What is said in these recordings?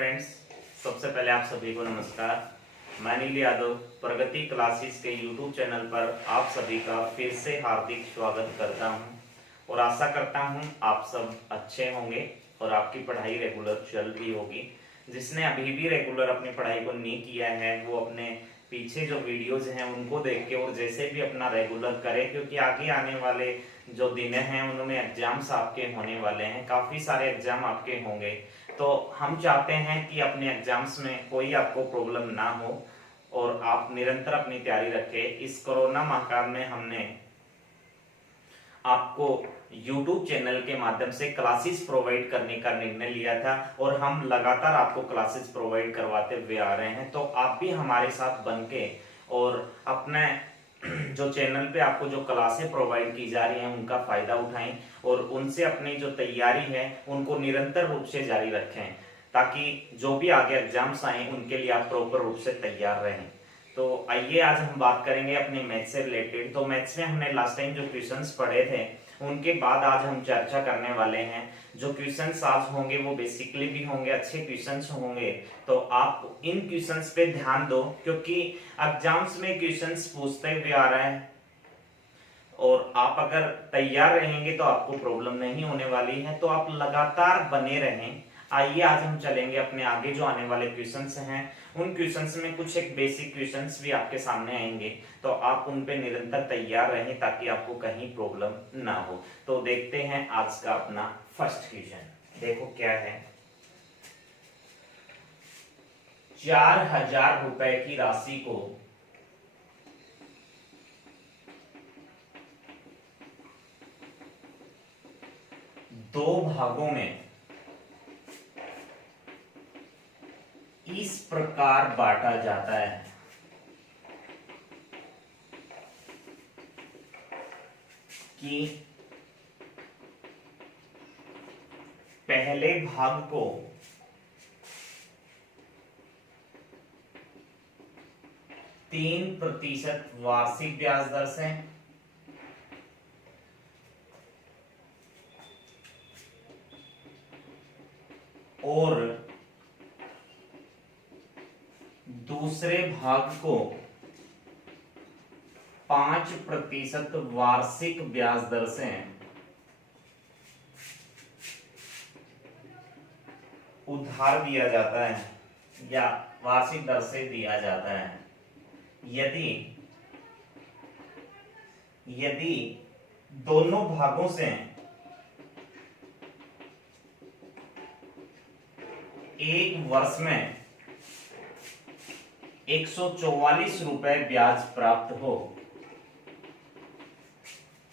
Friends, सबसे पहले आप सभी को नमस्कार। मैं नील यादव प्रगति क्लासेस के यूट्यूब चैनल पर आप सभी का फिर से हार्दिक स्वागत करता हूं और आशा करता हूं आप सब अच्छे होंगे और आपकी पढ़ाई रेगुलर चल रही होगी। जिसने अभी भी रेगुलर अपनी पढ़ाई को नहीं किया है वो अपने पीछे जो वीडियोज हैं उनको देख के और जैसे भी अपना रेगुलर करें, क्योंकि आगे आने वाले जो दिन हैं उनमें एग्जाम्स आपके होने वाले हैं, काफ़ी सारे एग्जाम आपके होंगे। तो हम चाहते हैं कि अपने एग्जाम्स में कोई आपको प्रॉब्लम ना हो और आप निरंतर अपनी तैयारी रखें। इस कोरोना महाकाल में हमने आपको YouTube चैनल के माध्यम से क्लासेस प्रोवाइड करने का निर्णय लिया था और हम लगातार आपको क्लासेस प्रोवाइड करवाते हुए आ रहे हैं। तो आप भी हमारे साथ बन के और अपने जो चैनल पे आपको जो क्लासेस प्रोवाइड की जा रही हैं उनका फायदा उठाएं और उनसे अपनी जो तैयारी है उनको निरंतर रूप से जारी रखें, ताकि जो भी आगे एग्जाम्स आए उनके लिए आप प्रॉपर रूप से तैयार रहें। तो आइए आज हम बात करेंगे अपने मैथ्स से रिलेटेड। तो मैथ्स में हमने लास्ट टाइम जो क्वेश्चंस पढ़े थे उनके बाद आज हम चर्चा करने वाले हैं। जो क्वेश्चंस आज होंगे वो बेसिकली भी होंगे, अच्छे क्वेश्चंस होंगे। तो आप इन क्वेश्चंस पे ध्यान दो, क्योंकि एग्जाम्स में क्वेश्चंस पूछते हुए आ रहे हैं और आप अगर तैयार रहेंगे तो आपको प्रॉब्लम नहीं होने वाली है। तो आप लगातार बने रहें। आइए आज हम चलेंगे अपने आगे जो आने वाले क्वेश्चंस हैं उन क्वेश्चंस में कुछ एक बेसिक क्वेश्चंस भी आपके सामने आएंगे, तो आप उन पे निरंतर तैयार रहें ताकि आपको कहीं प्रॉब्लम ना हो। तो देखते हैं आज का अपना फर्स्ट क्वेश्चन। देखो क्या है। 4,000 रुपए की राशि को दो भागों में इस प्रकार बांटा जाता है कि पहले भाग को 3% वार्षिक ब्याज दर से और दूसरे भाग को 5% वार्षिक ब्याज दर से उधार दिया जाता है या वार्षिक दर से दिया जाता है। यदि दोनों भागों से एक वर्ष में 144 रुपए ब्याज प्राप्त हो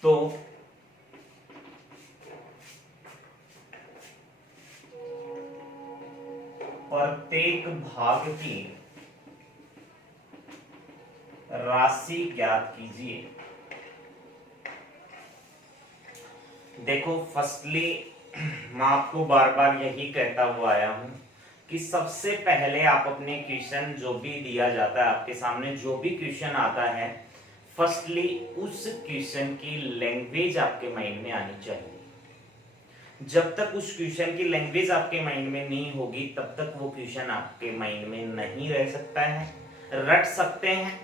तो प्रत्येक भाग की राशि ज्ञात कीजिए। देखो, फर्स्टली मैं आपको बार बार यही कहता हुआ आया हूं कि सबसे पहले आप अपने क्वेश्चन जो भी दिया जाता है आपके सामने, जो भी क्वेश्चन आता है, फर्स्टली उस क्वेश्चन की लैंग्वेज आपके माइंड में आनी चाहिए। जब तक उस क्वेश्चन की लैंग्वेज आपके माइंड में नहीं होगी तब तक वो क्वेश्चन आपके माइंड में नहीं रह सकता है। रट सकते हैं,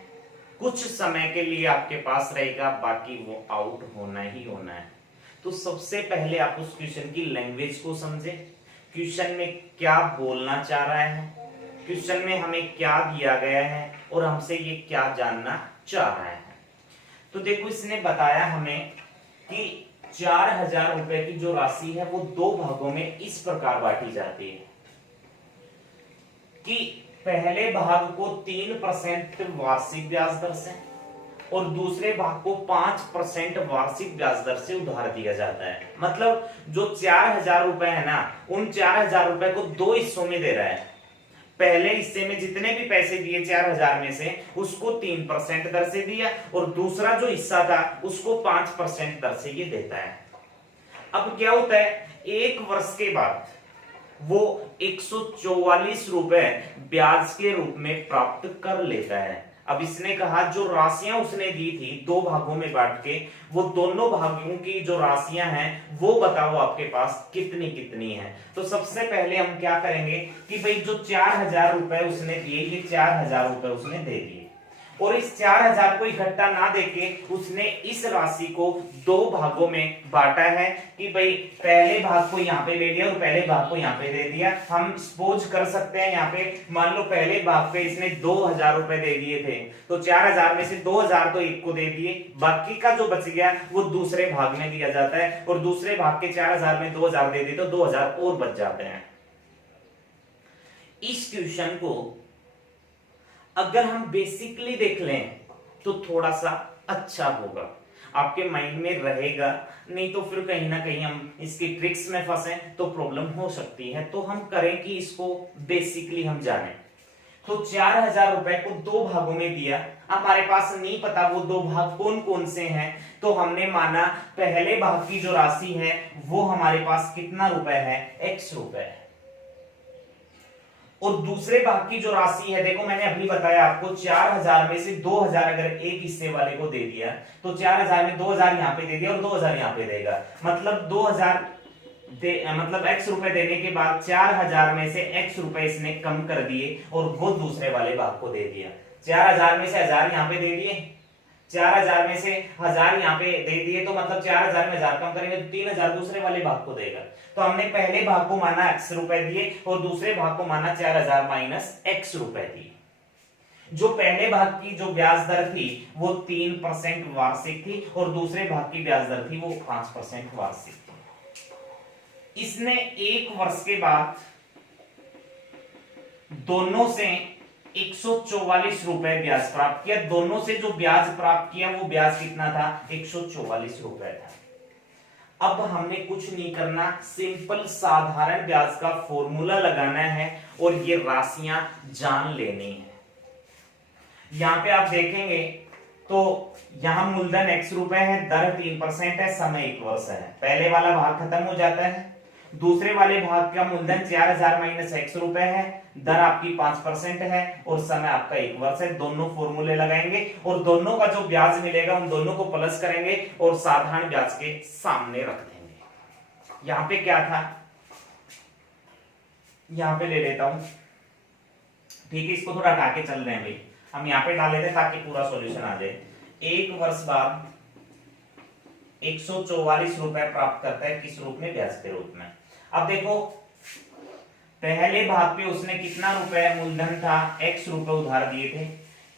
कुछ समय के लिए आपके पास रहेगा, बाकी वो आउट होना ही होना है। तो सबसे पहले आप उस क्वेश्चन की लैंग्वेज को समझें, क्वेश्चन में क्या बोलना चाह रहा है, क्वेश्चन में हमें क्या दिया गया है और हमसे ये क्या जानना चाह रहा है। तो देखो, इसने बताया हमें कि 4,000 रुपए की जो राशि है वो दो भागों में इस प्रकार बांटी जाती है कि पहले भाग को 3% वार्षिक ब्याज दर से और दूसरे भाग को 5% वार्षिक ब्याज दर से उधार दिया जाता है। मतलब जो 4,000 रुपए है ना, उन 4,000 रुपए को दो हिस्सों में दे रहा है। पहले हिस्से में जितने भी पैसे दिए 4,000 में से उसको 3% दर से दिया और दूसरा जो हिस्सा था उसको 5% दर से ये देता है। अब क्या होता है, एक वर्ष के बाद वो 144 रुपए ब्याज के रूप में प्राप्त कर लेता है। अब इसने कहा जो राशियां उसने दी थी दो भागों में बांट के, वो दोनों भागों की जो राशियां हैं वो बताओ आपके पास कितनी कितनी है। तो सबसे पहले हम क्या करेंगे कि भाई जो 4,000 रुपए उसने दिए, ये 4,000 रुपए उसने दे दिए, और इस 4,000 को इकट्ठा ना देके उसने इस राशि को दो भागों में बांटा है कि भाई पहले भाग को यहाँ पे ले लिया और पहले भाग को यहाँ पे दे दिया। हम सपोज कर सकते हैं यहाँ पे मान लो पहले भाग पे इसने 2,000 रुपए दे दिए थे, तो 4,000 में से 2,000 तो एक को दे दिए, बाकी का जो बच गया वो दूसरे भाग में दिया जाता है, और दूसरे भाग के 4,000 में 2,000 दे दिए तो 2,000 और बच जाते हैं। इस क्वेश्चन को अगर हम बेसिकली देख लें तो थोड़ा सा अच्छा होगा, आपके माइंड में रहेगा, नहीं तो फिर कहीं ना कहीं हम इसकी ट्रिक्स में फंसे तो प्रॉब्लम हो सकती है। तो हम करें कि इसको बेसिकली हम जाने। तो 4,000 रुपए को दो भागों में दिया, हमारे पास नहीं पता वो दो भाग कौन कौन से हैं, तो हमने माना पहले भाग की जो राशि है वो हमारे पास कितना रुपए है, x रुपए है, और दूसरे भाग की जो राशि है, देखो मैंने अभी बताया आपको 4,000 में से 2,000 अगर एक हिस्से वाले को दे दिया तो 4,000 में 2,000 यहां पे दे दिया और 2,000 यहां पे देगा, मतलब 2,000 मतलब x रुपए देने के बाद 4,000 में से x रुपए इसने कम कर दिए और वो दूसरे वाले भाग को दे दिया। 4,000 में से 1,000 यहां पे दे दिए, 4,000 में से 1,000 यहाँ पे दे दिए, तो मतलब 4,000 में 1,000 कम करेंगे तो 3,000 दूसरे वाले भाग को देगा। तो हमने पहले भाग को माना x रुपए दिए और दूसरे भाग को माना 4,000 माइनस x रुपए दिए। जो पहले भाग की जो ब्याज दर थी वो 3% वार्षिक थी और दूसरे भाग की ब्याज दर थी वो 5% वार्षिक थी। इसने एक वर्ष के बाद दोनों से 144 रुपए ब्याज प्राप्त किया, दोनों से जो ब्याज प्राप्त किया वो ब्याज कितना था, 144 रुपए था। अब हमने कुछ नहीं करना, सिंपल साधारण ब्याज का फॉर्मूला लगाना है और ये राशियां जान लेनी है। यहां पे आप देखेंगे तो यहां मूलधन x रुपए है, दर 3% है, समय 1 वर्ष है, पहले वाला भाग खत्म हो जाता है। दूसरे वाले भाग का मूलधन 4,000 माइनस x रुपए है, दर आपकी 5% है और समय आपका 1 वर्ष है। दोनों फॉर्मूले लगाएंगे और दोनों का जो ब्याज मिलेगा उन दोनों को प्लस करेंगे और साधारण ब्याज के सामने रख देंगे। यहां पे क्या था, यहां पे ले लेता हूं, ठीक है, इसको थोड़ा हटा के चल रहे हैं भाई, हम यहां पे डाल लेते हैं ताकि पूरा सॉल्यूशन आ जाए। 1 वर्ष बाद 144 रुपए प्राप्त करता है, किस रूप में, ब्याज के रूप में। अब देखो पहले भाग पे उसने कितना रुपए मूलधन था, x रुपए उधार दिए थे,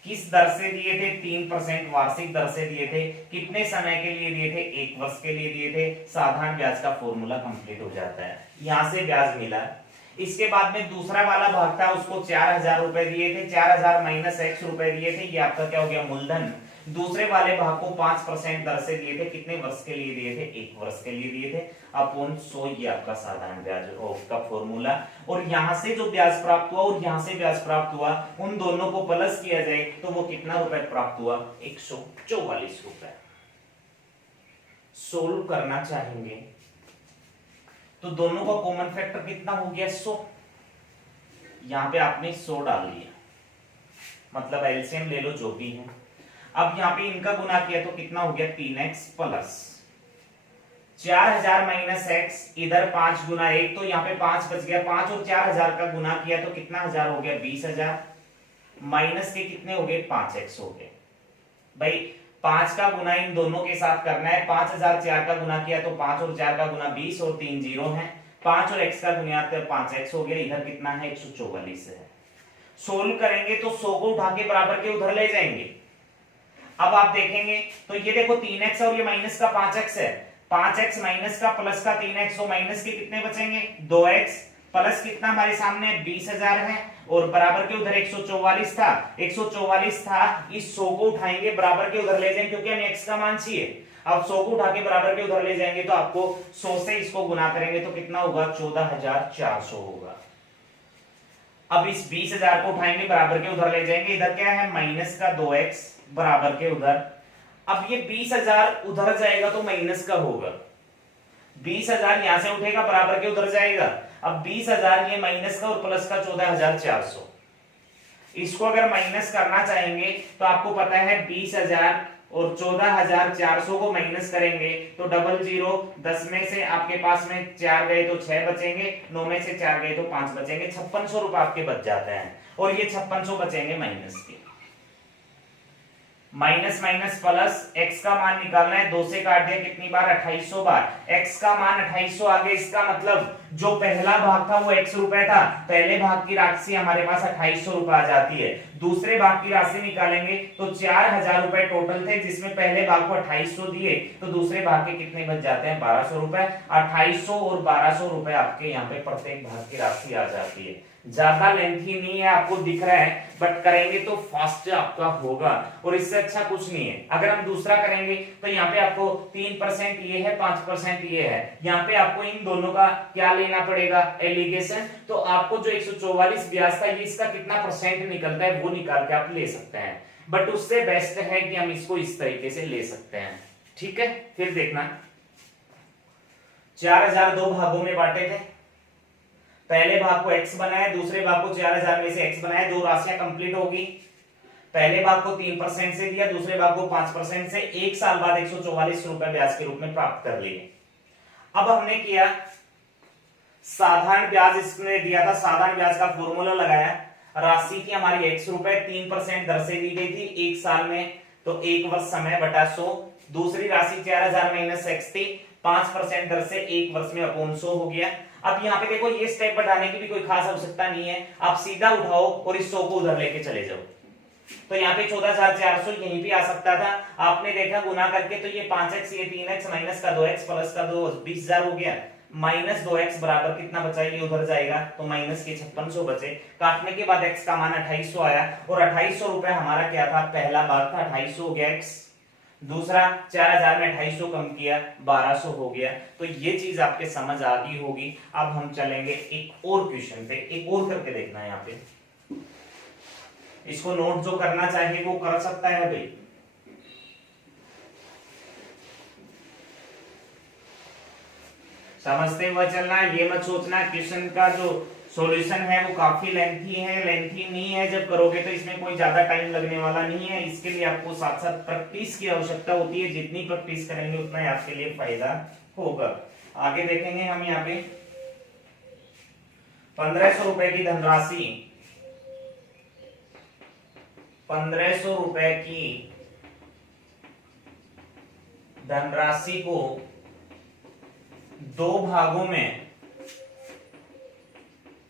किस दर से दिए थे, 3% वार्षिक दर से दिए थे, कितने समय के लिए दिए थे, 1 वर्ष के लिए दिए थे। साधारण ब्याज का फॉर्मूला कंप्लीट हो जाता है, यहां से ब्याज मिला। इसके बाद में दूसरा वाला भाग था, उसको 4,000 रुपए दिए थे, 4,000 माइनस x रुपए दिए थे, ये आपका क्या हो गया, मूलधन। दूसरे वाले भाग को 5% दर से दिए थे, कितने वर्ष के लिए दिए थे, 1 वर्ष के लिए दिए थे, अपॉन 100, ये आपका साधारण ब्याज का फॉर्मूला। और यहां से जो ब्याज प्राप्त हुआ और यहां से ब्याज प्राप्त हुआ, उन दोनों को प्लस किया जाए तो वो कितना रुपए प्राप्त हुआ, 144 रुपए। सोल्व करना चाहेंगे तो दोनों का कॉमन फैक्टर कितना हो गया, 100। यहां पे आपने 100 डाल दिया, मतलब एलसीएम ले लो जो भी है। अब यहां पे इनका गुना किया तो कितना हो गया, 3x प्लस 4,000 माइनस x, इधर 5 गुना 1, तो यहाँ पे 5 बच गया, 5 और 4,000 का गुना किया तो कितना हजार हो गया, 20,000, माइनस के कितने हो गए, 5x हो गए। भाई 5 का गुना इन दोनों के साथ करना है, 5,000 4 का गुना किया तो 5 और 4 का गुना 20 और 3 जीरो है, 5 और x का गुना तो 5x हो गया, इधर कितना है, 144 है। सोल्व करेंगे तो 100 को उठा के बराबर के उधर ले जाएंगे। अब आप देखेंगे तो ये देखो 3x और ये माइनस का 5x है, 5x माइनस का प्लस का 3x, तो माइनस के कितने बचेंगे, 2x, प्लस कितना हमारे सामने 20,000 है और बराबर के उधर 144 था, 144 था, इस 100 को उठाएंगे बराबर के उधर ले जाएंगे क्योंकि हमें x का मान चाहिए। अब 100 को उठा के बराबर के उधर ले जाएंगे तो आपको 100 से इसको गुना करेंगे तो कितना होगा, 14,400 होगा। अब इस 20,000 को उठाएंगे बराबर के उधर ले जाएंगे, इधर क्या है, माइनस का 2x बराबर के उधर। अब ये 20,000 उधर जाएगा तो माइनस का होगा, 20,000 यहां से उठेगा बराबर के उधर जाएगा। अब 20,000 ये माइनस का और प्लस का 14,400, इसको अगर माइनस करना चाहेंगे तो आपको पता है 20,000 और 14,400 को माइनस करेंगे तो 00, 10 में से आपके पास में 4 गए तो 6 बचेंगे, 9 में से 4 गए तो 5 बचेंगे, 5600 रुपए आपके बच जाते हैं। और ये 5600 बचेंगे माइनस के। माइनस माइनस प्लस, x का मान निकालना है, 2 से काट दिया कितनी बार, 2800 बार। x का मान 2800 आ गया, इसका मतलब जो पहला भाग था वो x रुपए था, पहले भाग की राशि हमारे पास 2800 रुपए आ जाती है। दूसरे भाग की राशि निकालेंगे तो 4000 रुपए टोटल थे, जिसमें पहले भाग को 2800 दिए तो दूसरे भाग के कितने बच जाते हैं, 1200 रुपए। 2800 और 1200 रुपए आपके यहाँ पे प्रत्येक भाग की राशि आ जाती है। ज्यादा लेंथी नहीं है, आपको दिख रहा है, बट करेंगे तो फास्ट आपका होगा और इससे अच्छा कुछ नहीं है। अगर हम दूसरा करेंगे तो यहाँ पे आपको 3% ये है, 5% ये है, यहाँ पे आपको इन दोनों का क्या लेना पड़ेगा, एलिगेशन। तो आपको जो 144 ब्याज था, ये इसका कितना परसेंट निकलता है वो निकाल के आप ले सकते हैं, बट उससे बेस्ट है कि हम इसको इस तरीके से ले सकते हैं। ठीक है, फिर देखना 4000 दो भागों में बांटे थे, पहले भाग को x बनाया, दूसरे भाग को 4000 में से x बनाया, दो राशियां कंप्लीट होगी। पहले भाग को 3% से दिया, दूसरे भाग को 5% से, एक साल बाद 144 रुपए ब्याज के रूप में प्राप्त कर लिए। अब हमने किया साधारण ब्याज, इसने दिया था, साधारण ब्याज का फॉर्मूला लगाया, राशि की हमारी x रुपए 3% दर से दी गई थी एक साल में, तो 1 वर्ष समय बटा 100। दूसरी राशि 4000 माइनस x थी, 5% दर से 1 वर्ष में अपॉन 100 हो गया। अब यहाँ पे देखो ये स्टेप बढ़ाने की भी कोई खास आवश्यकता नहीं है, आप सीधा उठाओ और इस 100 को उधर लेके चले जाओ। तो यहाँ पे 14,400 यहीं भी आ सकता था, आपने देखा गुना करके, तो ये 5x, ये 3x, माइनस का 2x, प्लस का 2, 20,000 हो गया। माइनस 2x बराबर कितना बचा, ये उधर जाएगा तो माइनस के 5600 बचे। काटने के बाद x का मान 2800 आया और 2800 रुपए हमारा क्या था, पहला भाग था, 2800 हो गया x। दूसरा 4000 में 2800 कम किया, 1200 हो गया। तो ये चीज आपके समझ आ गई होगी। अब हम चलेंगे एक और क्वेश्चन पे, एक और करके देखना है। यहाँ पे इसको नोट जो करना चाहिए वो कर सकता है भाई। समझते हुए चलना, ये मत सोचना क्वेश्चन का जो सॉल्यूशन है वो काफी लेंथी है, लेंथी नहीं है। जब करोगे तो इसमें कोई ज्यादा टाइम लगने वाला नहीं है। इसके लिए आपको साथ साथ प्रैक्टिस की आवश्यकता होती है, जितनी प्रैक्टिस करेंगे उतना ही आपके लिए फायदा होगा। आगे देखेंगे हम यहाँ पे 1500 रुपए की धनराशि, 1500 रुपए की धनराशि को दो भागों में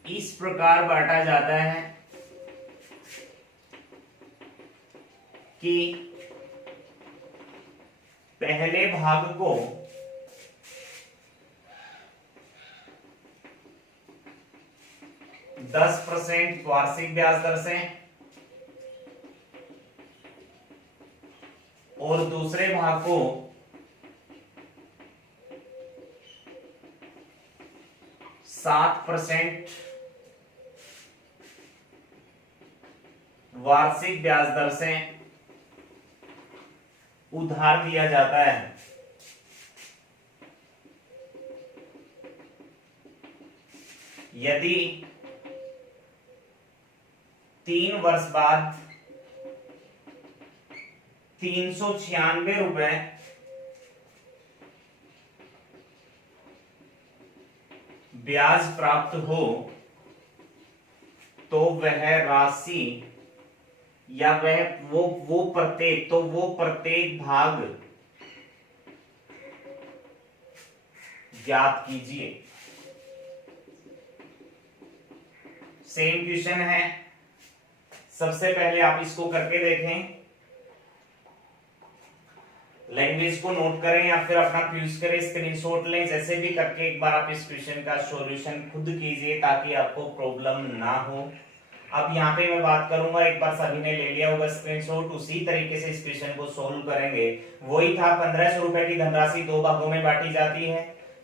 इस प्रकार बांटा जाता है कि पहले भाग को 10% वार्षिक ब्याज दर से और दूसरे भाग को 7% वार्षिक ब्याज दर से उधार दिया जाता है। यदि 3 वर्ष बाद 396 रुपए ब्याज प्राप्त हो तो वह राशि या वह वो प्रत्येक भाग ज्ञात कीजिए। सेम क्वेश्चन है, सबसे पहले आप इसको करके देखें, लैंग्वेज को नोट करें या फिर अपना यूज करें, स्क्रीनशॉट लें, जैसे भी करके एक बार आप इस क्वेश्चन का सॉल्यूशन खुद कीजिए ताकि आपको प्रॉब्लम ना हो। अब यहाँ पे मैं बात करूंगा, एक बार सभी ने ले लिया होगा स्क्रीनशॉट, उसी तरीके से इस क्वेश्चन को सोल्व करेंगे। वही था, 1500 रुपए की धनराशि दो भागों में बांटी जाती है।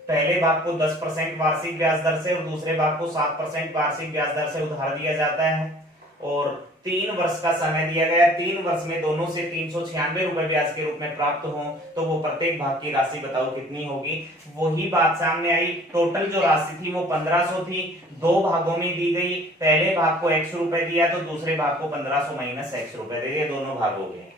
पहले भाग को 10% वार्षिक ब्याज दर से और दूसरे भाग को 7% वार्षिक ब्याज दर से उधार दिया जाता है। और 3 वर्ष का समय दिया गया, 3 वर्ष में दोनों से 396 रुपए ब्याज के रूप में प्राप्त हो, तो वो प्रत्येक भाग की राशि बताओ कितनी होगी। वही बात सामने आई। टोटल जो राशि थी वो 1500 थी, दो भागों में दी गई। पहले भाग को x रुपए दिया तो दूसरे भाग को 1500 माइनस x रुपए दे दिए, दोनों भाग हो गए।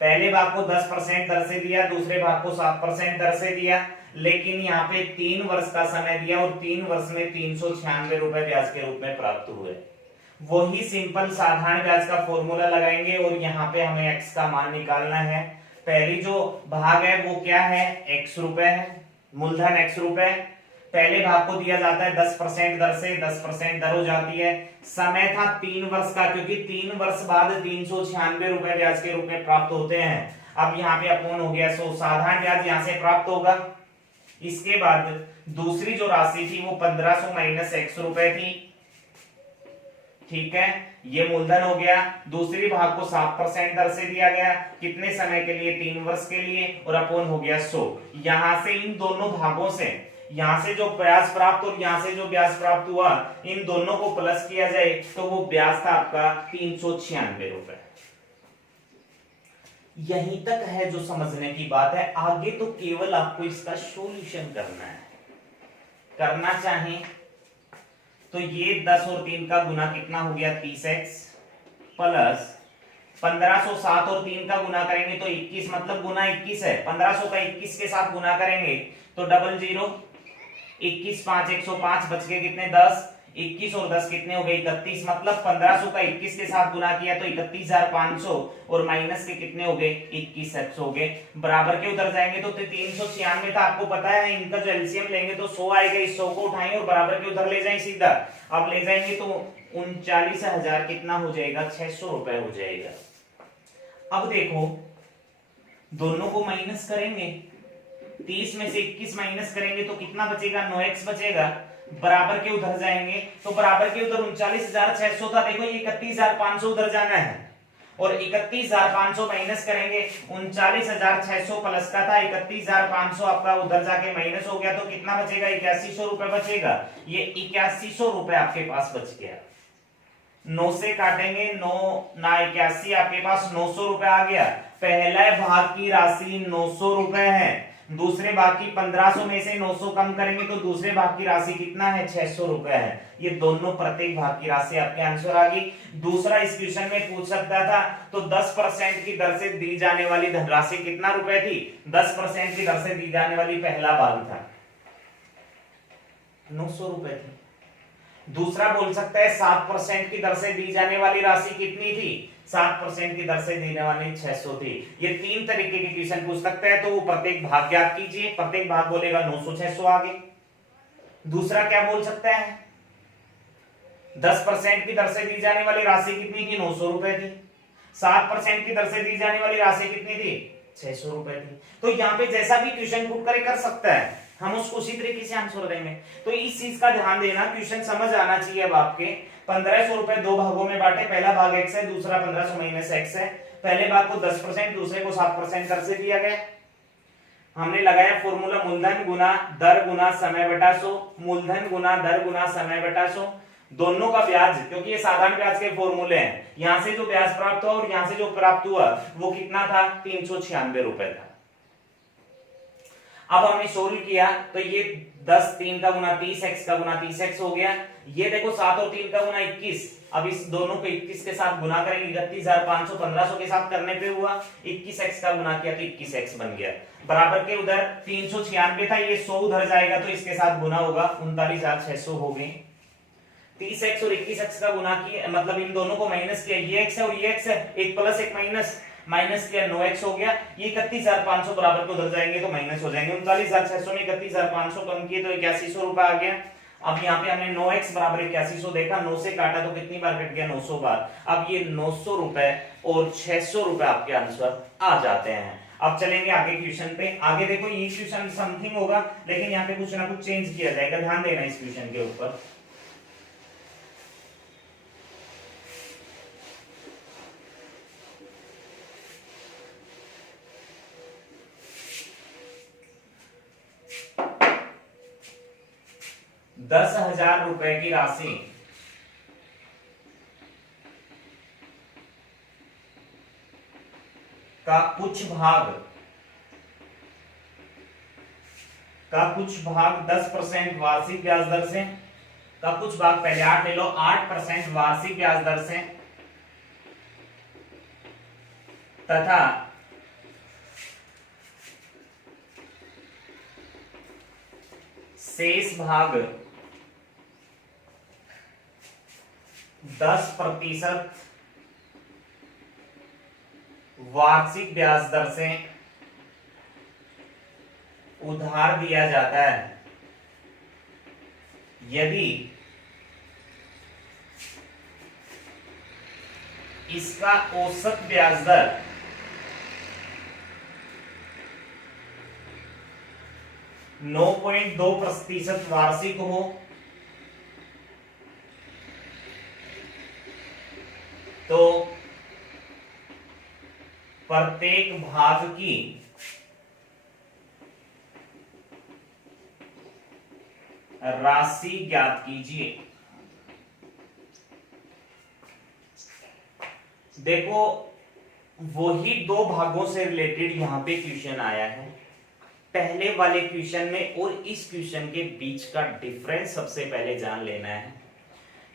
पहले भाग को 10% दर से दिया, दूसरे भाग को 7% दर से दिया, लेकिन यहाँ पे 3 वर्ष का समय दिया और 3 वर्ष में 396 रुपए ब्याज के रूप में प्राप्त हुए। वही सिंपल साधारण ब्याज का फॉर्मूला लगाएंगे और यहाँ पे हमें x का मान निकालना है। पहली जो भाग है वो क्या है, x रुपए है, मूलधन x रुपए। पहले भाग को दिया जाता है 10% दर से, 10% दर हो जाती है। समय था 3 वर्ष का, क्योंकि 3 वर्ष बाद 396 रुपए ब्याज के रूप में प्राप्त होते हैं। अब यहाँ पे अपॉन हो गया, सो साधारण ब्याज यहाँ से प्राप्त होगा। इसके बाद दूसरी जो राशि थी वो 1500 माइनस x रुपए थी, ठीक है, ये मूलधन हो गया। दूसरी भाग को 7% दर से दिया गया, कितने समय के लिए, 3 वर्ष के लिए, और अपॉन हो गया 100। यहां से इन दोनों भागों से, यहां से जो ब्याज प्राप्त और यहां से जो ब्याज प्राप्त हुआ, इन दोनों को प्लस किया जाए तो वो ब्याज था आपका 396 रुपए। यहीं तक है जो समझने की बात है। आगे तो केवल आपको इसका सॉल्यूशन करना है। करना चाहे तो ये 10 और 3 का गुना कितना हो गया, 30x प्लस 1507 और 3 का गुना करेंगे तो 21, मतलब गुना 21 है। 1500 का 21 के साथ गुना करेंगे तो 00, 21 5 105, बच गए कितने, 10। 21 और 10 कितने हो गए, 31, मतलब 1500 का 21 के साथ गुना किया तो 31,500 और माइनस के कितने हो गए, 21x हो गए। बराबर के उधर जाएंगे तो 396 था, आपको पता है इनका जो एलसीएम लेंगे तो 100 आएगा। इस 100 को उठाएं और बराबर के उधर ले जाएं सीधा। अब ले जाएंगे तो 39,000 कितना हो जाएगा, 600 रुपए हो जाएगा। अब देखो दोनों को माइनस करेंगे, 30 में से 21 माइनस करेंगे तो कितना बचेगा, 9x बचेगा। बराबर के उधर जाएंगे तो बराबर के उधर 39,600 था, देखो ये 31,500 उधर जाना है और 31,500 माइनस करेंगे, 39,600 प्लस का था, 31,500 आपका उधर जाके माइनस हो गया तो कितना बचेगा, 8100 रुपए बचेगा। ये 8100 रुपए आपके पास बच गया। 9 से काटेंगे, 9 ना 81, आपके पास 900 रुपए आ गया। पहले भाग की राशि 900 रुपए है, दूसरे भाग की 1500 में से 900 कम करेंगे तो दूसरे भाग की राशि कितना है, 600 रुपए है। ये दोनों प्रत्येक भाग की राशि आपके आंसर आ गई। दूसरा इस क्वेश्चन में पूछ सकता था तो 10% की दर से दी जाने वाली धनराशि कितना रुपए थी, 10% की दर से दी जाने वाली पहला भाग था 900 रुपए थी। दूसरा बोल सकता है 7% की दर से दी जाने वाली राशि कितनी थी, 7% की दर से देने वाली 600 थी। ये 3 तरीके के क्वेश्चन पूछ सकता है, तो वो प्रत्येक भाग ज्ञात कीजिए। प्रत्येक भाग बोलेगा 900 600 आगे। दूसरा क्या बोल सकता है, 10% की दर से दी जाने वाली राशि कितनी थी, 900 रुपए थी। 7% की दर से दी जाने वाली राशि कितनी थी, 600 रुपए थी। तो यहाँ पे जैसा भी क्वेश्चन पुट करे कर सकता है, हम उसको उसी तरीके से आंसर देंगे। तो इस चीज का ध्यान देना, क्वेश्चन समझ आना चाहिए। अब आपके 1500 रुपए दो भागों में बांटे, पहला भाग x है, दूसरा 1500 माइनस x है। पहले भाग को 10%, दूसरे को 7% दर से दिया गया। हमने लगाया फॉर्मूला मूलधन गुना दर गुना समय बटा 100, मूलधन गुना दर गुना समय बटा 100। दोनों का ब्याज, क्योंकि ये साधारण ब्याज के फॉर्मूले हैं, यहां से जो ब्याज प्राप्त हुआ और यहां से जो प्राप्त हुआ वो कितना था, 396 रुपए था। अब हमने सोल्व किया तो ये 10 3 का गुना 30x का गुना 30x हो गया। ये देखो 7 और 3 का गुना 21। अब इस दोनों को 21 के साथ गुना करेंगे, 31,500 1500 के साथ करने पे हुआ, 21x का गुना किया तो 21x बन गया। बराबर के उधर 396 था, ये 100 उधर जाएगा तो इसके साथ गुना होगा, 39,600 हो गए। 30x और 21x का गुना किया, मतलब इन दोनों को माइनस किया, ये x है और ये x है, एक प्लस एक माइनस, माइनस किया 9x हो गया। ये 31,500 बराबर को उधर जाएंगे तो माइनस हो जाएंगे। 39,600 में 31,500 कम किए तो 8100 रुपए आ गया। अब यहाँ पे हमने 9x बराबर 8100 देखा, 9 से काटा तो कितनी बार कट गया, 900 बार। अब ये 900 रुपए और 600 रुपए आपके आंसर आ जाते हैं। अब चलेंगे आगे क्वेश्चन पे। आगे देखो ये क्वेश्चन समथिंग होगा, लेकिन यहाँ पे कुछ ना कुछ चेंज किया जाएगा, ध्यान देना इस क्वेश्चन के ऊपर। ₹10,000 की राशि का कुछ भाग 10% वार्षिक ब्याज दर से, का कुछ भाग पहले 8 ले लो, 8% वार्षिक ब्याज दर से तथा शेष भाग 10% वार्षिक ब्याज दर से उधार दिया जाता है यदि इसका औसत ब्याज दर 9.2% वार्षिक हो तो प्रत्येक भाग की राशि ज्ञात कीजिए। देखो वही दो भागों से रिलेटेड यहां पे क्वेश्चन आया है। पहले वाले क्वेश्चन में और इस क्वेश्चन के बीच का डिफरेंस सबसे पहले जान लेना है।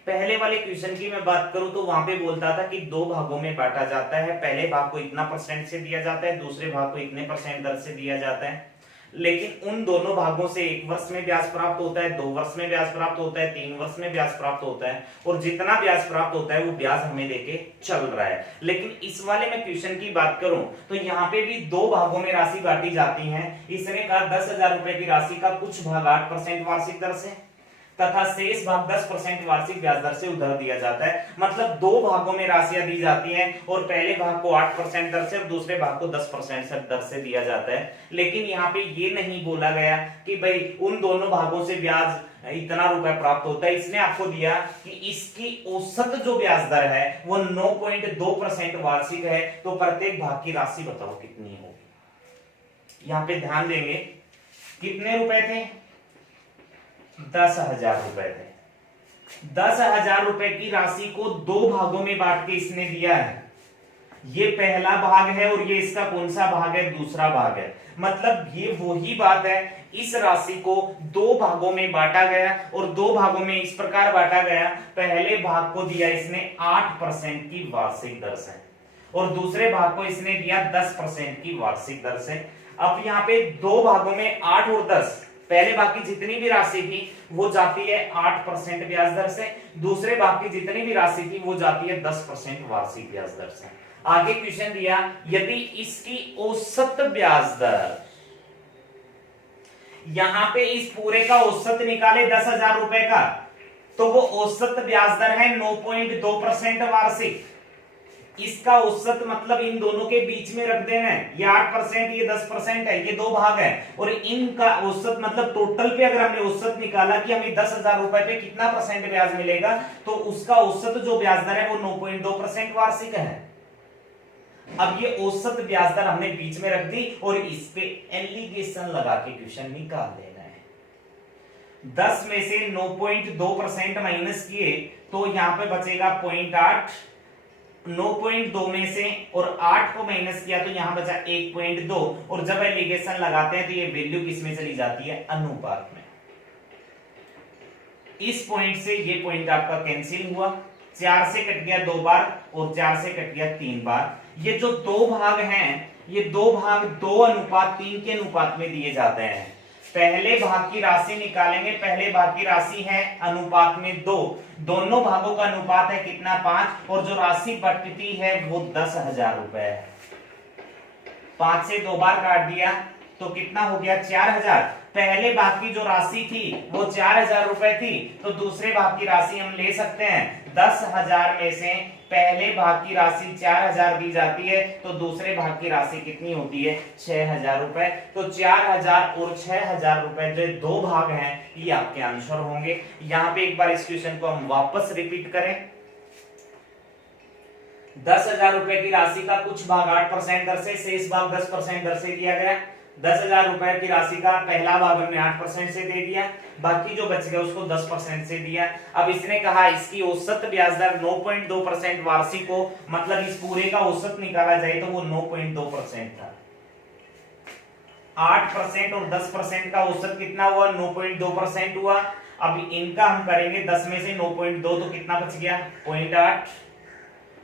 पहले वाले क्वेश्चन की मैं बात करूं तो वहां पे बोलता था कि दो भागों में बांटा जाता है, पहले भाग को इतना परसेंट से दिया जाता है, दूसरे भाग को इतने परसेंट दर से दिया जाता है। लेकिन उन दोनों भागों से 1 वर्ष में ब्याज प्राप्त होता है, 2 वर्ष में ब्याज प्राप्त होता है, 3 वर्ष में ब्याज प्राप्त होता है, और जितना ब्याज प्राप्त होता है वो ब्याज हमें देके चल रहा है। लेकिन इस वाले में क्वेश्चन की बात करूं तो यहाँ पे भी दो भागों में राशि बांटी जाती है। इसने कहा 10,000 रुपए की राशि का कुछ भाग 8% वार्षिक दर से तथा शेष भाग 10% वार्षिक ब्याज दर से उधार दिया जाता है। मतलब दो भागों में राशियां दी जाती हैं और पहले भाग को 8% दर से और दूसरे भाग को 10% दर से दिया जाता है। लेकिन यहाँ पे ये नहीं बोला गया कि भाई उन दोनों भागों से ब्याज इतना रुपए प्राप्त होता है। इसने आपको दिया कि इसकी औसत जो ब्याज दर है वो 9.2% वार्षिक है, तो प्रत्येक भाग की राशि बताओ कितनी होगी। यहाँ पे ध्यान देंगे कितने रुपए थे, 10,000 रुपए थे। 10,000 रुपए की राशि को दो भागों में बांट के इसने दिया है। ये पहला भाग है और ये इसका कौन सा भाग है, दूसरा भाग है। मतलब ये वही बात है, इस राशि को दो भागों में बांटा गया और दो भागों में इस प्रकार बांटा गया। पहले भाग को दिया इसने 8% की वार्षिक दर से और दूसरे भाग को इसने दिया 10% की वार्षिक दर से। अब यहाँ पे दो भागों में 8 और 10, पहले भाग की जितनी भी राशि थी वो जाती है 8% ब्याज दर से, दूसरे भाग की जितनी भी राशि थी वो जाती है 10% वार्षिक ब्याज दर से। आगे क्वेश्चन दिया यदि इसकी औसत ब्याज दर, यहां पे इस पूरे का औसत निकाले 10,000 रुपए का, तो वो औसत ब्याज दर है 9.2% वार्षिक। इसका औसत मतलब इन दोनों के बीच में रख देना है, ये 8% ये 10% है, ये दो भाग है, और इनका औसत मतलब टोटल पे अगर हमने औसत निकाला कि हमें 10,000 रुपए पे कितना परसेंट ब्याज मिलेगा, तो उसका औसत जो ब्याज दर है वो 9.2% वार्षिक है। अब ये औसत ब्याज दर हमने बीच में रख दी और इस पे एलिगेशन लगा के क्वेश्चन निकाल देना है। 10 में से 9.2% माइनस किए तो यहां पे बचेगा 0.8, 9.2 में से और 8 को माइनस किया तो यहां बचा 1.2, और जब एलिगेशन लगाते हैं तो ये वैल्यू किस में चली जाती है, अनुपात में। इस पॉइंट से ये पॉइंट आपका कैंसिल हुआ, 4 से कट गया 2 बार और 4 से कट गया 3 बार। ये जो दो भाग हैं, ये दो भाग 2:3 के अनुपात में दिए जाते हैं। पहले भाग की राशि निकालेंगे, पहले भाग की राशि है अनुपात में 2, दोनों भागों का अनुपात है कितना, 5, और जो राशि बटती है वो 10,000 रुपए है। 5 से 2 बार काट दिया तो कितना हो गया, 4,000। पहले भाग की जो राशि थी वो 4,000 रुपए थी, तो दूसरे भाग की राशि हम ले सकते हैं 10,000 में से पहले भाग की राशि 4,000 दी जाती है, तो दूसरे भाग की राशि कितनी होती है, 6,000 रुपए। तो 4,000 और 6,000 रुपए जो दो भाग हैं ये आपके आंसर होंगे। यहां पे एक बार इस क्वेश्चन को हम वापस रिपीट करें। 10,000 रुपए की राशि का कुछ भाग 8% दर से, शेष भाग 10% दर से दिया गया। 10,000 रुपए की राशि का पहला भाग हमने 8% से दे दिया, बाकी जो बच गया उसको 10% से दिया। अब इसने कहा इसकी औसत ब्याज दर 9.2% वार्षिक हो, मतलब इस पूरे का औसत निकाला जाए तो वो 9.2% था। 8% और 10% का औसत कितना हुआ? 9.2% हुआ। अब इनका हम करेंगे 10 में से 9.2 तो कितना बच गया? 0.8।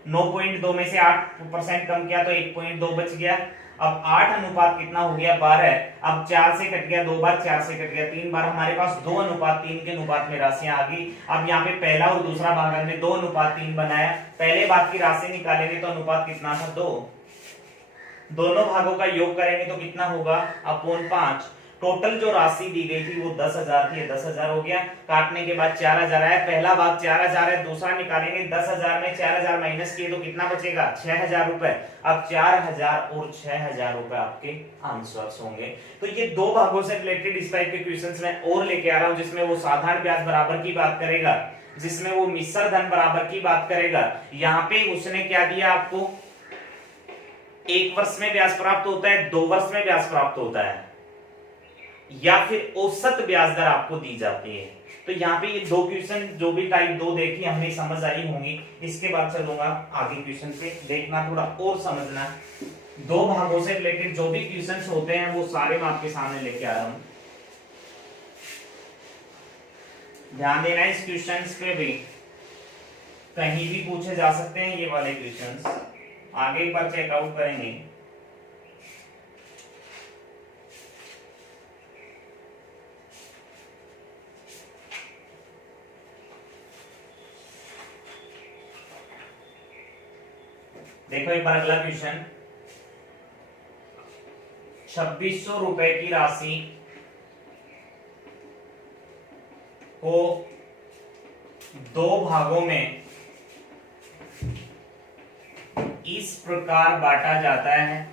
9.2 में से 8% कम किया तो 1.2 बच गया। अब 8 अनुपात कितना हो गया? 12। अब 4 से कट गया 2 बार, 4 से कट गया 3 बार, हमारे पास 2 अनुपात 3 के अनुपात में राशियां आ गई। अब यहाँ पे पहला और दूसरा भाग हमने 2 अनुपात 3 बनाया। पहले भाग की राशि निकालेंगे तो अनुपात कितना था? 2। दोनों भागों का योग करेंगे तो कितना होगा? अपॉन 5। टोटल जो राशि दी गई थी वो 10,000 थी, 10,000 हो गया। काटने के बाद 4,000 आया, पहला भाग 4,000 है, दूसरा निकालेंगे 10,000 में 4,000 माइनस किए तो कितना बचेगा? 6,000 रुपए। अब 4,000 और 6,000 रुपए आपके आंसर्स होंगे। तो ये दो भागों से रिलेटेड इस टाइप के क्वेश्चंस मैं और लेके आ रहा हूं, जिसमें वो साधारण ब्याज बराबर की बात करेगा, जिसमें वो मिश्र धन बराबर की बात करेगा। यहाँ पे उसने क्या दिया आपको? 1 वर्ष में ब्याज प्राप्त होता है, 2 वर्ष में ब्याज प्राप्त होता है, या फिर औसत ब्याज दर आपको दी जाती है। तो यहाँ पे ये दो क्वेश्चन जो भी टाइप 2 देखी हमने समझ आई होंगी। इसके बाद चलूंगा आगे क्वेश्चन पे, देखना थोड़ा और समझना। दो भागों से रिलेटेड जो भी क्वेश्चंस होते हैं वो सारे मैं आपके सामने लेके आ रहा हूं। ध्यान देना इस क्वेश्चंस पे भी, कहीं भी पूछे जा सकते हैं ये वाले क्वेश्चंस। आगे एक बार चेकआउट करेंगे। देखो एक बार अगला क्वेश्चन, 2600 रुपए की राशि को 2 भागों में इस प्रकार बांटा जाता है।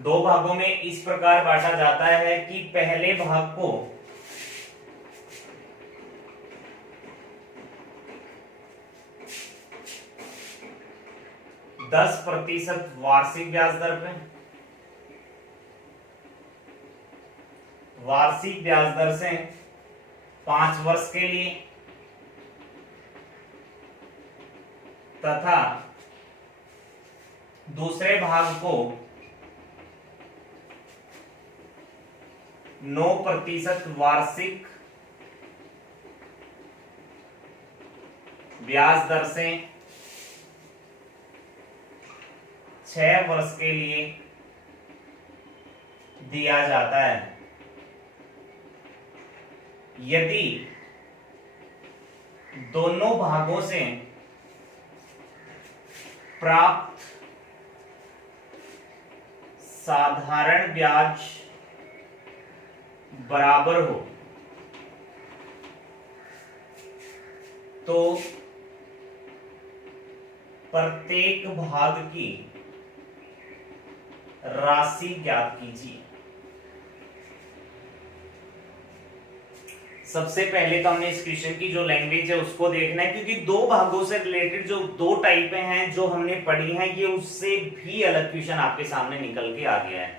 2 भागों में इस प्रकार बांटा जाता है कि पहले भाग को 10% वार्षिक ब्याज दर पे, वार्षिक ब्याज दर से 5 वर्ष के लिए, तथा दूसरे भाग को 9% वार्षिक ब्याज दर से 6 वर्ष के लिए दिया जाता है। यदि दोनों भागों से प्राप्त साधारण ब्याज बराबर हो तो प्रत्येक भाग की राशि ज्ञात कीजिए। सबसे पहले तो हमने इस क्वेश्चन की जो लैंग्वेज है उसको देखना है, क्योंकि 2 भागों से रिलेटेड जो 2 टाइपें हैं जो हमने पढ़ी हैं, ये उससे भी अलग क्वेश्चन आपके सामने निकल के आ गया है।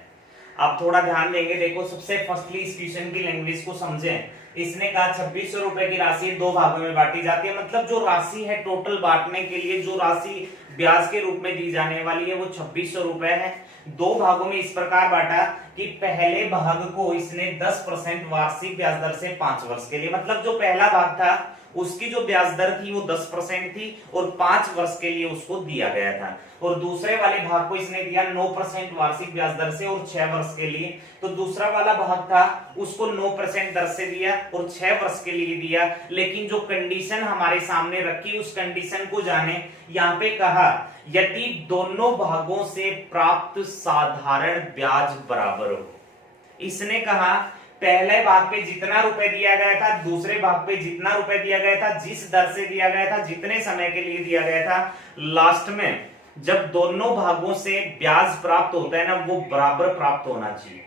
आप थोड़ा ध्यान देंगे। देखो सबसे फर्स्टली इस क्वेश्चन की लैंग्वेज को समझें। इसने कहा 2600 रुपए की राशि 2 भागों में बांटी जाती है, मतलब जो राशि है टोटल बांटने के लिए जो राशि ब्याज के रूप में दी जाने वाली है वो 2600 रुपए है। 2 भागों में इस प्रकार बांटा कि पहले भाग को इसने 10% वार्षिक ब्याज दर से 5 वर्ष के लिए, मतलब जो पहला भाग था उसकी जो ब्याज दर थी वो 10% थी और 5 वर्ष के लिए उसको दिया गया था। और दूसरे वाले भाग को इसने दिया 9% वार्षिक ब्याज दर से और 6 वर्ष के लिए। तो दूसरा वाला भाग था उसको 9% दर से दिया और 6 वर्ष के लिए दिया, लेकिन जो कंडीशन हमारे सामने रखी उस कंडीशन को जाने। यहाँ पे कहा यदि दोनों भागों से प्राप्त साधारण ब्याज बराबर हो। इसने कहा पहले भाग पे जितना रुपए दिया गया था, दूसरे भाग पे जितना रुपए दिया गया था, जिस दर से दिया गया था, जितने समय के लिए दिया गया था, लास्ट में जब दोनों भागों से ब्याज प्राप्त होता है ना वो बराबर प्राप्त होना चाहिए।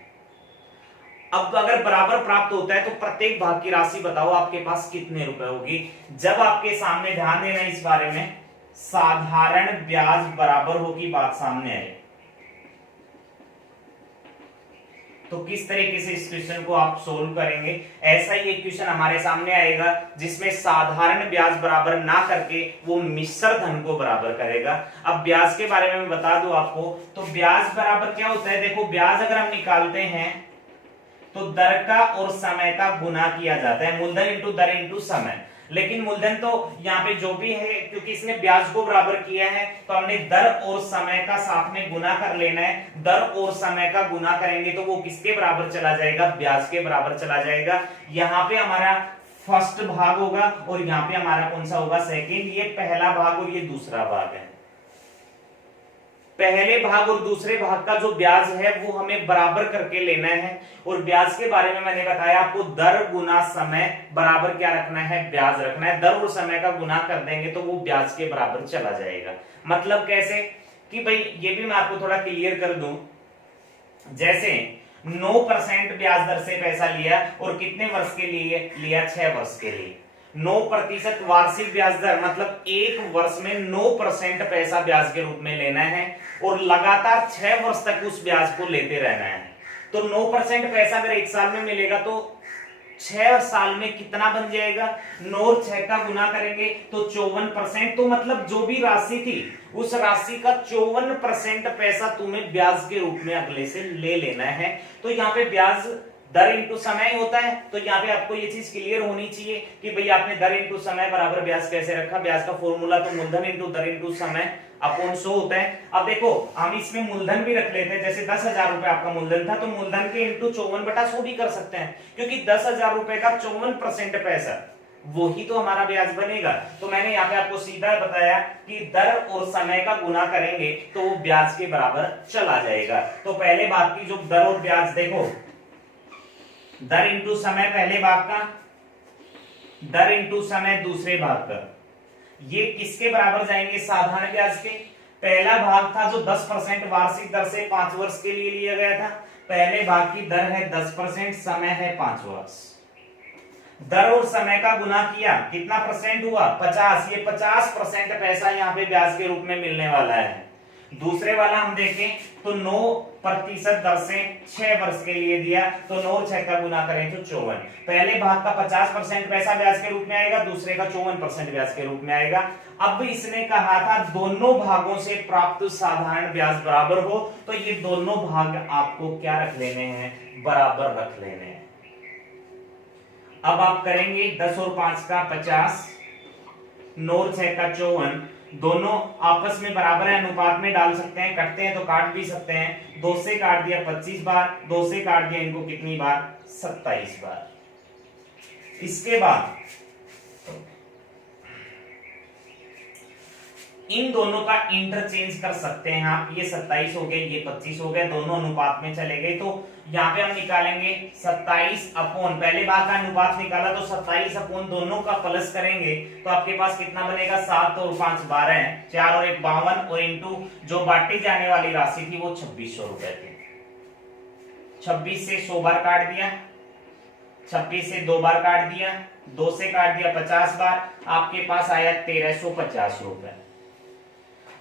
अब अगर बराबर प्राप्त होता है तो प्रत्येक भाग की राशि बताओ आपके पास कितने रुपए होगी। जब आपके सामने, ध्यान देना इस बारे में, साधारण ब्याज बराबर हो की बात सामने आए, तो किस तरीके से इस क्वेश्चन को आप सोल्व करेंगे? ऐसा ही एक क्वेश्चन हमारे सामने आएगा जिसमें साधारण ब्याज बराबर ना करके वो मिश्र धन को बराबर करेगा। अब ब्याज के बारे में मैं बता दूं आपको, तो ब्याज बराबर क्या होता है? देखो, ब्याज अगर हम निकालते हैं तो दर का और समय का गुना किया जाता है, मूलधन इंटू दर इंटू समय। लेकिन मूलधन तो यहाँ पे जो भी है, क्योंकि इसने ब्याज को बराबर किया है तो हमने दर और समय का साथ में गुना कर लेना है। दर और समय का गुना करेंगे तो वो किसके बराबर चला जाएगा? ब्याज के बराबर चला जाएगा। यहाँ पे हमारा फर्स्ट भाग होगा और यहाँ पे हमारा कौन सा होगा? सेकेंड। ये पहला भाग और ये दूसरा भाग है। पहले भाग और दूसरे भाग का जो ब्याज है वो हमें बराबर करके लेना है। और ब्याज के बारे में मैंने बताया आपको, दर गुना समय बराबर क्या रखना है? ब्याज रखना है। दर और समय का गुना कर देंगे तो वो ब्याज के बराबर चला जाएगा। मतलब कैसे कि भाई, ये भी मैं आपको थोड़ा क्लियर कर दूं। जैसे 9% ब्याज दर से पैसा लिया और कितने वर्ष के लिए लिया? 6 वर्ष के लिए। 9% वार्षिक ब्याज दर, मतलब एक वर्ष में 9% पैसा ब्याज के रूप में लेना है और लगातार 6 वर्ष तक उस ब्याज को लेते रहना है। तो 9% पैसा अगर एक साल में मिलेगा तो 6 साल में कितना बन जाएगा? 9 और 6 का गुना करेंगे तो 54%। तो मतलब जो भी राशि थी उस राशि का 54% पैसा तुम्हें ब्याज के रूप में अगले से ले लेना है। तो यहाँ पे ब्याज दर इंटू समय होता है। तो यहाँ पे आपको ये चीज क्लियर होनी चाहिए कि भाई आपने दर इंटू समय बराबर ब्याज कैसे रखा। ब्याज का फॉर्मूला तो मूलधन इंटू दर इंटू समय अपॉन 100 होता है। अब देखो, हम इसमें मूलधन भी रख लेते हैं। जैसे 10,000 रुपए आपका मूलधन था तो मूलधन के इंटू 54/100 भी कर सकते हैं, क्योंकि 10,000 रुपए का 54% पैसा वो ही तो हमारा ब्याज बनेगा। तो मैंने यहाँ पे आपको सीधा बताया कि दर और समय का गुना करेंगे तो वो ब्याज के बराबर चला जाएगा। तो पहले भाग की जो दर और ब्याज, देखो, दर इंटू समय पहले भाग का, दर इंटू समय दूसरे भाग का, ये किसके बराबर जाएंगे? साधारण ब्याज के। पहला भाग था जो 10% वार्षिक दर से 5 वर्ष के लिए लिया गया था। पहले भाग की दर है 10%, समय है 5 वर्ष। दर और समय का गुना किया, कितना परसेंट हुआ? 50। ये 50% पैसा यहाँ पे ब्याज के रूप में मिलने वाला है। दूसरे वाला हम देखें तो 9% दर से 6 वर्ष के लिए दिया, तो 9 और 6 का गुना करें तो 54। पहले भाग का 50% पैसा ब्याज के रूप में आएगा, दूसरे का 54% ब्याज के रूप में आएगा। अब इसने कहा था दोनों भागों से प्राप्त साधारण ब्याज बराबर हो, तो ये दोनों भाग आपको क्या रख लेने हैं? बराबर रख लेने हैं। अब आप करेंगे 10 और 5 का 50, 9 और 6 का 54, दोनों आपस में बराबर है, अनुपात में डाल सकते हैं, कटते हैं तो काट भी सकते हैं। 2 से काट दिया 25 बार, 2 से काट दिया इनको कितनी बार? 27 बार। इसके बाद इन दोनों का इंटरचेंज कर सकते हैं आप। ये 27 हो गए, ये 25 हो गए, दोनों अनुपात में चले गए। तो यहाँ पे हम निकालेंगे 27 अपॉन, पहले भाग का अनुपात निकाला तो 27 अपॉन दोनों का प्लस करेंगे तो आपके पास कितना बनेगा? 7 और 5 12 है, 4 और 1 52 और इंटू जो बांटी जाने वाली राशि थी वो 2600 रुपए थी। 26 से 100 बार काट दिया, 26 से 2 बार काट दिया, 2 से काट दिया 50 बार, आपके पास आया 1350 रुपए।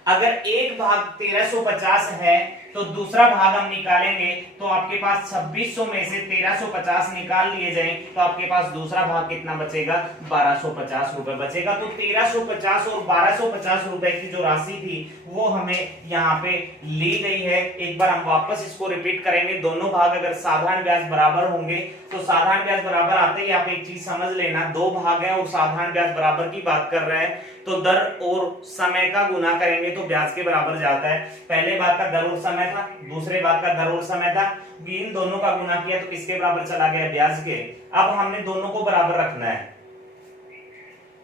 अगर एक भाग 1350 है तो दूसरा भाग हम निकालेंगे तो आपके पास 2600 में से 1350 निकाल लिए जाए तो आपके पास दूसरा भाग कितना बचेगा? 1250 रुपए बचेगा। तो 1350 और 1250 रुपए की जो राशि थी वो हमें यहाँ पे ली गई है। एक बार हम वापस इसको रिपीट करेंगे। दोनों भाग अगर साधारण ब्याज बराबर होंगे तो साधारण ब्याज बराबर आते ही आप एक चीज समझ लेना, दो भाग है और साधारण ब्याज बराबर की बात कर रहे हैं तो दर और समय का गुना करेंगे तो ब्याज के बराबर जाता है। पहले भाग का दर और समय था, दूसरे भाग का दर और समय था, इन दोनों का गुना किया तो किसके बराबर चला गया? ब्याज के। अब हमने दोनों को बराबर रखना है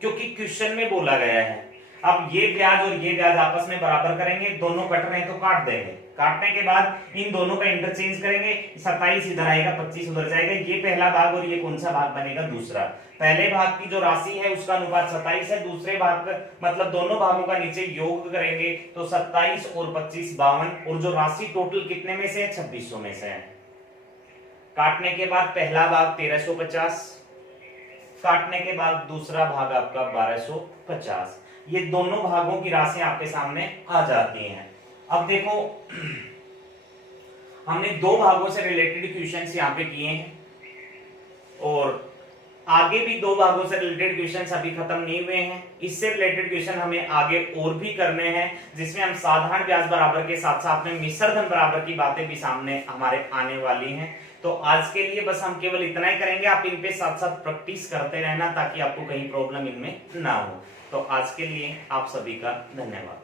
क्योंकि क्वेश्चन में बोला गया है। अब ये ब्याज और ये ब्याज आपस में बराबर करेंगे, दोनों कट रहे हैं तो काट देंगे। काटने के बाद इन दोनों का इंटरचेंज करेंगे, 27 इधर आएगा, 25 उधर जाएगा। ये पहला भाग और ये कौन सा भाग बनेगा? दूसरा। पहले भाग की जो राशि है उसका अनुपात 27 है, दूसरे भाग का मतलब दोनों भागों का नीचे योग करेंगे तो 27 और 25 52, और जो राशि टोटल कितने में से है? 2600 में से है। काटने के बाद पहला भाग 1350, काटने के बाद दूसरा भाग आपका 1250। ये दोनों भागों की राशि आपके सामने आ जाती हैं। अब देखो हमने दो भागों से रिलेटेड क्वेश्चंस यहाँ पे किए हैं और आगे भी दो भागों से रिलेटेड क्वेश्चंस अभी खत्म नहीं हुए हैं। इससे रिलेटेड क्वेश्चन हमें आगे और भी करने हैं, जिसमें हम साधारण ब्याज बराबर के साथ साथ में मिश्र धन बराबर की बातें भी सामने हमारे आने वाली हैं। तो आज के लिए बस हम केवल इतना ही करेंगे, आप इन पे साथ साथ प्रैक्टिस करते रहना ताकि आपको कहीं प्रॉब्लम इनमें ना हो। तो आज के लिए आप सभी का धन्यवाद।